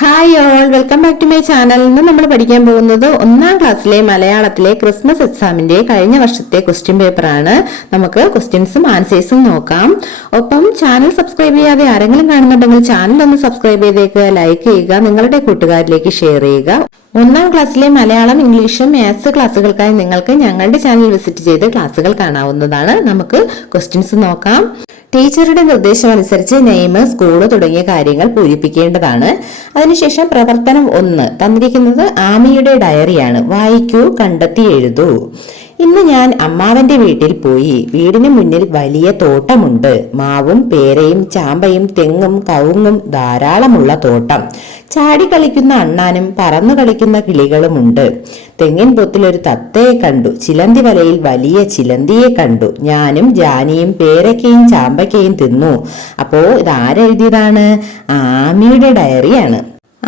Hi all, welcome back to my channel. ഇന്ന് നമ്മൾ പഠിക്കാൻ പോകുന്നത് 1ാം ക്ലാസ്സിലെ മലയാളത്തിലെ ക്രിസ്മസ് എക്സാമിന്റെ കഴിഞ്ഞ വർഷത്തെ ക്വസ്റ്റ്യൻ പേപ്പറാണ്. നമുക്ക് ക്വസ്റ്റ്യൻസും ആൻസേഴ്സും നോക്കാം. ഒപ്പം ചാനൽ സബ്സ്ക്രൈബ് ചെയ്യാതെ ആരെങ്കിലും കാണുന്നുണ്ടെങ്കിൽ ചാനൽ ഒന്ന് സബ്സ്ക്രൈബ് ചെയ്തേക്കുക, ലൈക്ക് ചെയ്യുക, നിങ്ങളുടെ കൂട്ടുകാരിലേക്ക് ഷെയർ ചെയ്യുക. 1ാം ക്ലാസ്സിലെ മലയാളം, ഇംഗ്ലീഷ്, മാത്സ് ക്ലാസ്സുകൾക്കായി നിങ്ങൾക്ക് ഞങ്ങളുടെ ചാനൽ വിസിറ്റ് ചെയ്ത് ക്ലാസ്സുകൾ കാണാവുന്നതാണ്. നമുക്ക് ക്വസ്റ്റ്യൻസ് നോക്കാം. ടീച്ചറുടെ നിർദ്ദേശം അനുസരിച്ച് നെയിം, സ്കൂള് തുടങ്ങിയ കാര്യങ്ങൾ പൂരിപ്പിക്കേണ്ടതാണ്. അതിനുശേഷം പ്രവർത്തനം 1 തന്നിരിക്കുന്നത് ആമിയുടെ ഡയറിയാണ്. വായിക്കൂ, കണ്ടെത്തി എഴുതൂ. ഇന്ന് ഞാൻ അമ്മാവന്റെ വീട്ടിൽ പോയി. വീടിന് മുന്നിൽ വലിയ തോട്ടമുണ്ട്. മാവും പേരയും ചാമ്പയും തെങ്ങും കവുങ്ങും ധാരാളമുള്ള തോട്ടം. ചാടിക്കളിക്കുന്ന അണ്ണാനും പറന്നു കളിക്കുന്ന കിളികളുമുണ്ട്. തെങ്ങിൻ പൊത്തിലൊരു തത്തയെ കണ്ടു. ചിലന്തി വലയിൽ വലിയ ചിലന്തിയെ കണ്ടു. ഞാനും ജാനിയും പേരക്കയും ചാമ്പക്കയും തിന്നു. അപ്പോ ഇതാരെഴുതിയതാണ്? ആമിയുടെ ഡയറിയാണ്.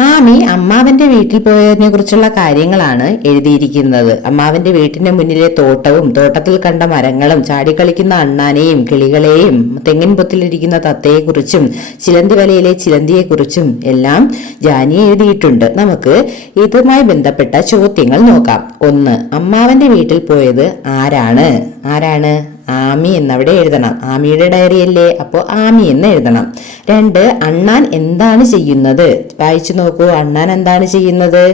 ആമി അമ്മാവന്റെ വീട്ടിൽ പോയതിനെ കുറിച്ചുള്ള കാര്യങ്ങളാണ് എഴുതിയിരിക്കുന്നത്. അമ്മാവന്റെ വീട്ടിന്റെ മുന്നിലെ തോട്ടവും തോട്ടത്തിൽ കണ്ട മരങ്ങളും ചാടിക്കളിക്കുന്ന അണ്ണാനെയും കിളികളെയും തെങ്ങിൻ പൊത്തിലിരിക്കുന്ന തത്തയെക്കുറിച്ചും ചിലന്തി വലയിലെ ചിലന്തിയെക്കുറിച്ചും എല്ലാം ജാനി എഴുതിയിട്ടുണ്ട്. നമുക്ക് ഇതുമായി ബന്ധപ്പെട്ട ചോദ്യങ്ങൾ നോക്കാം. 1. അമ്മാവന്റെ വീട്ടിൽ പോയത് ആരാണ്? ആമി എന്നവിടെ എഴുതണം. ആമിയുടെ ഡയറി അല്ലേ, അപ്പോൾ ആമി എന്ന് എഴുതണം. 2. അണ്ണാൻ എന്താണ് ചെയ്യുന്നത്? വായിച്ചു നോക്കൂ. അണ്ണാൻ എന്താണ് ചെയ്യുന്നത്?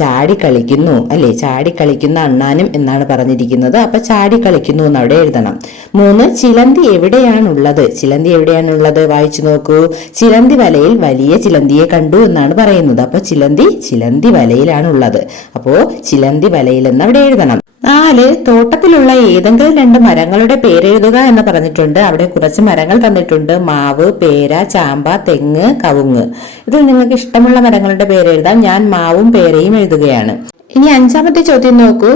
ചാടിക്കളിക്കുന്നു അല്ലേ. ചാടിക്കളിക്കുന്ന അണ്ണാനും എന്നാണ് പറഞ്ഞിരിക്കുന്നത്. അപ്പൊ ചാടിക്കളിക്കുന്നു എന്നവിടെ എഴുതണം. 3. ചിലന്തി എവിടെയാണുള്ളത്? വായിച്ചു നോക്കൂ. ചിലന്തി വലയിൽ വലിയ ചിലന്തിയെ കണ്ടു എന്നാണ് പറയുന്നത്. അപ്പൊ ചിലന്തി വലയിലാണുള്ളത്. അപ്പോ ചിലന്തി വലയിൽ എന്നവിടെ എഴുതണം. 4. തോട്ടത്തിലുള്ള ഏതെങ്കിലും 2 മരങ്ങളുടെ പേരെഴുതുക എന്ന് പറഞ്ഞിട്ടുണ്ട്. അവിടെ കുറച്ച് മരങ്ങൾ തന്നിട്ടുണ്ട്. മാവ്, പേര, ചാമ്പ, തെങ്ങ്, കവുങ്ങ്. ഇതിൽ നിങ്ങൾക്ക് ഇഷ്ടമുള്ള മരങ്ങളുടെ പേരെഴുതാം. ഞാൻ മാവും പേരയും എഴുതുകയാണ്. ഇനി 5ാമത്തെ ചോദ്യം നോക്കൂ.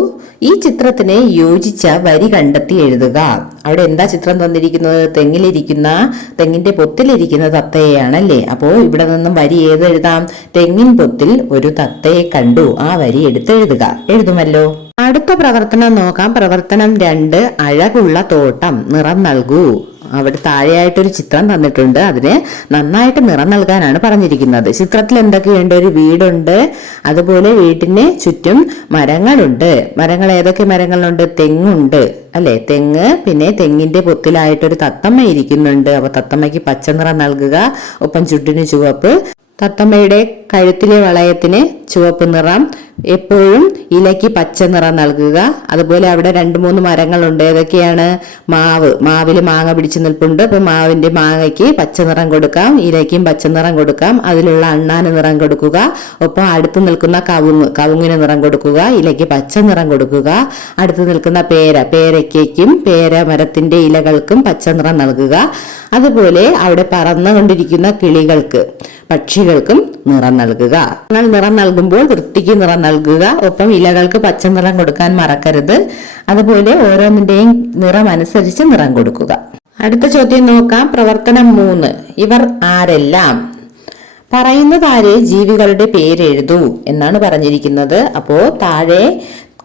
ഈ ചിത്രത്തിന് യോജിച്ച വരി കണ്ടെത്തി എഴുതുക. അവിടെ എന്താ ചിത്രം തന്നിരിക്കുന്നത്? തെങ്ങിന്റെ പൊത്തിലിരിക്കുന്ന തത്തയെയാണല്ലേ. അപ്പോ ഇവിടെ നിന്നും വരി ഏത് എഴുതാം? തെങ്ങിൻ പൊത്തിൽ ഒരു തത്തയെ കണ്ടു. ആ വരി എടുത്തെഴുതുക. എഴുതുമല്ലോ. അടുത്ത പ്രവർത്തനം നോക്കാം. പ്രവർത്തനം 2 അഴകുള്ള തോട്ടം, നിറം നൽകൂ. അവിടെ താഴെയായിട്ടൊരു ചിത്രം തന്നിട്ടുണ്ട്. അതിന് നന്നായിട്ട് നിറം നൽകാനാണ് പറഞ്ഞിരിക്കുന്നത്. ചിത്രത്തിൽ എന്തൊക്കെയുണ്ട്? ഒരു വീടുണ്ട്, അതുപോലെ വീട്ടിന് ചുറ്റും മരങ്ങളുണ്ട്. മരങ്ങൾ ഏതൊക്കെ മരങ്ങളുണ്ട്? തെങ്ങുണ്ട് അല്ലെ. തെങ്ങ്, പിന്നെ തെങ്ങിന്റെ പൊത്തിലായിട്ടൊരു തത്തമ്മ ഇരിക്കുന്നുണ്ട്. അപ്പൊ തത്തമ്മയ്ക്ക് പച്ച നിറം നൽകുക. ഒപ്പം ചുണ്ടിന് ചുവപ്പ്. തത്തമ്മയുടെ കഴുത്തിലെ വളയത്തിന് ചുവപ്പ് നിറം. എപ്പോഴും ഇലയ്ക്ക് പച്ച നിറം നൽകുക. അതുപോലെ അവിടെ 2-3 മരങ്ങളുണ്ട്. ഏതൊക്കെയാണ്? മാവില് മാങ്ങ പിടിച്ചു നിൽപ്പുണ്ട്. അപ്പൊ മാവിന്റെ മാങ്ങയ്ക്ക് പച്ച നിറം കൊടുക്കാം, ഇലയ്ക്കും പച്ച നിറം കൊടുക്കാം. അതിലുള്ള അണ്ണാന് നിറം കൊടുക്കുക. ഒപ്പം അടുത്ത് നിൽക്കുന്ന കവുങ്ങിന് നിറം കൊടുക്കുക, ഇലയ്ക്ക് പച്ച നിറം കൊടുക്കുക. അടുത്ത് നിൽക്കുന്ന പേരയ്ക്കും പേര മരത്തിന്റെ ഇലകൾക്കും പച്ച നിറം നൽകുക. അതുപോലെ അവിടെ പറന്നുകൊണ്ടിരിക്കുന്ന പക്ഷികൾക്കും നിറം നൽകുക. നിറം നൽകുമ്പോൾ വൃത്തിക്ക് നിറം നൽകുക. ഒപ്പം ഇലകൾക്ക് പച്ച നിറം കൊടുക്കാൻ മറക്കരുത്. അതുപോലെ ഓരോന്നിന്റെയും നിറം അനുസരിച്ച് നിറം കൊടുക്കുക. അടുത്ത ചോദ്യം നോക്കാം. പ്രവർത്തനം 3 ഇവർ ആരെല്ലാം? പറയുന്നതാരെ ജീവികളുടെ പേരെഴുതൂ എന്നാണ് പറഞ്ഞിരിക്കുന്നത്. അപ്പോ താഴെ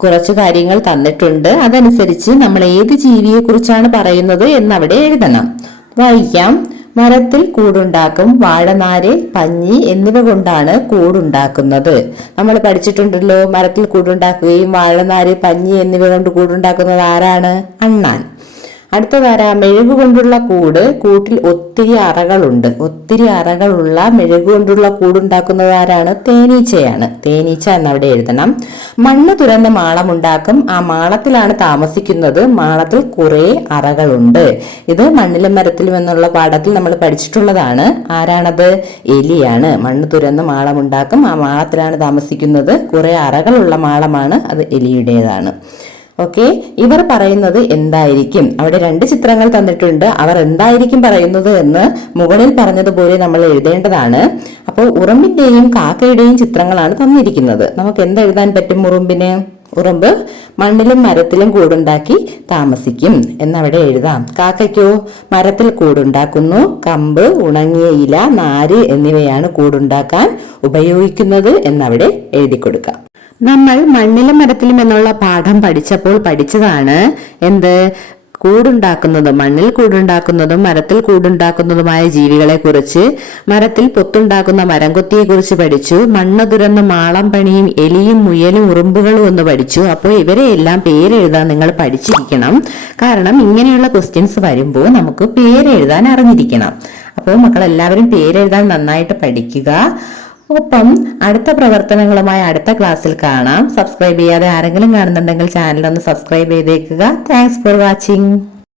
കുറച്ച് കാര്യങ്ങൾ തന്നിട്ടുണ്ട്. അതനുസരിച്ച് നമ്മൾ ഏത് ജീവിയെ കുറിച്ചാണ് പറയുന്നത് എന്നവിടെ എഴുതണം. വായിക്കാം. മരത്തിൽ കൂടുണ്ടാക്കും. വാഴനാര്, പഞ്ഞി എന്നിവ കൊണ്ടാണ് കൂടുണ്ടാക്കുന്നത്. നമ്മൾ പഠിച്ചിട്ടുണ്ടല്ലോ. മരത്തിൽ കൂടുണ്ടാക്കുകയും വാഴനാര്, പഞ്ഞി എന്നിവ കൊണ്ട് കൂടുണ്ടാക്കുന്നത് ആരാണ്? അണ്ണാൻ. അടുത്തതാരാ? മെഴുകുകൊണ്ടുള്ള കൂട്. കൂട്ടിൽ ഒത്തിരി അറകളുണ്ട്. ഒത്തിരി അറകളുള്ള മെഴുകുകൊണ്ടുള്ള കൂടുണ്ടാക്കുന്നത് ആരാണ്? തേനീച്ചയാണ്. തേനീച്ച എന്നവിടെ എഴുതണം. മണ്ണ് തുരന്ന് മാളമുണ്ടാക്കും. ആ മാളത്തിലാണ് താമസിക്കുന്നത്. മാളത്തിൽ കുറെ അറകളുണ്ട്. ഇത് മണ്ണിലും മരത്തിലും എന്നുള്ള പാഠത്തിൽ നമ്മൾ പഠിച്ചിട്ടുള്ളതാണ്. ആരാണത്? എലിയാണ്. മണ്ണ് തുരന്ന് മാളമുണ്ടാക്കും. ആ മാളത്തിലാണ് താമസിക്കുന്നത്. കുറെ അറകളുള്ള മാളമാണ്. അത് എലിയുടേതാണ്. ഓക്കെ. ഇവർ പറയുന്നത് എന്തായിരിക്കും? അവിടെ 2 ചിത്രങ്ങൾ തന്നിട്ടുണ്ട്. അവർ എന്തായിരിക്കും പറയുന്നത് എന്ന് മുകളിൽ പറഞ്ഞതുപോലെ നമ്മൾ എഴുതേണ്ടതാണ്. അപ്പോൾ ഉറുമ്പിന്റെയും കാക്കയുടെയും ചിത്രങ്ങളാണ് തന്നിരിക്കുന്നത്. നമുക്ക് എന്തെഴുതാൻ പറ്റും? ഉറുമ്പ് മണ്ണിലും മരത്തിലും കൂടുണ്ടാക്കി താമസിക്കും എന്നവിടെ എഴുതാം. കാക്കയ്ക്കോ? മരത്തിൽ കൂടുണ്ടാക്കുന്നു. കമ്പ്, ഉണങ്ങിയ ഇല, നാര് എന്നിവയാണ് കൂടുണ്ടാക്കാൻ ഉപയോഗിക്കുന്നത് എന്നവിടെ എഴുതി കൊടുക്കാം. നമ്മൾ മണ്ണിലും മരത്തിലും എന്നുള്ള പാഠം പഠിച്ചപ്പോൾ പഠിച്ചതാണ് എന്ത്? കൂടുണ്ടാക്കുന്നതും മണ്ണിൽ കൂടുണ്ടാക്കുന്നതും മരത്തിൽ കൂടുണ്ടാക്കുന്നതുമായ ജീവികളെ കുറിച്ച്, മരത്തിൽ പൊത്തുണ്ടാക്കുന്ന മരംകൊത്തിയെ കുറിച്ച് പഠിച്ചു, മണ്ണ് തുരന്ന് മാളം പണിയും എലിയും മുയലും ഉറുമ്പുകളും എന്ന് പഠിച്ചു. അപ്പോൾ ഇവരെ എല്ലാം പേരെഴുതാൻ നിങ്ങൾ പഠിച്ചിരിക്കണം. കാരണം ഇങ്ങനെയുള്ള ക്വസ്റ്റ്യൻസ് വരുമ്പോൾ നമുക്ക് പേരെഴുതാൻ അറിഞ്ഞിരിക്കണം. അപ്പോൾ മക്കളെല്ലാവരും പേരെഴുതാൻ നന്നായിട്ട് പഠിക്കുക. ഒപ്പം അടുത്ത പ്രവർത്തനങ്ങളുമായി അടുത്ത ക്ലാസ്സിൽ കാണാം. സബ്സ്ക്രൈബ് ചെയ്യാതെ ആരെങ്കിലും കാണുന്നുണ്ടെങ്കിൽ ചാനൽ ഒന്ന് സബ്സ്ക്രൈബ് ചെയ്തേക്കുക. Thanks for watching.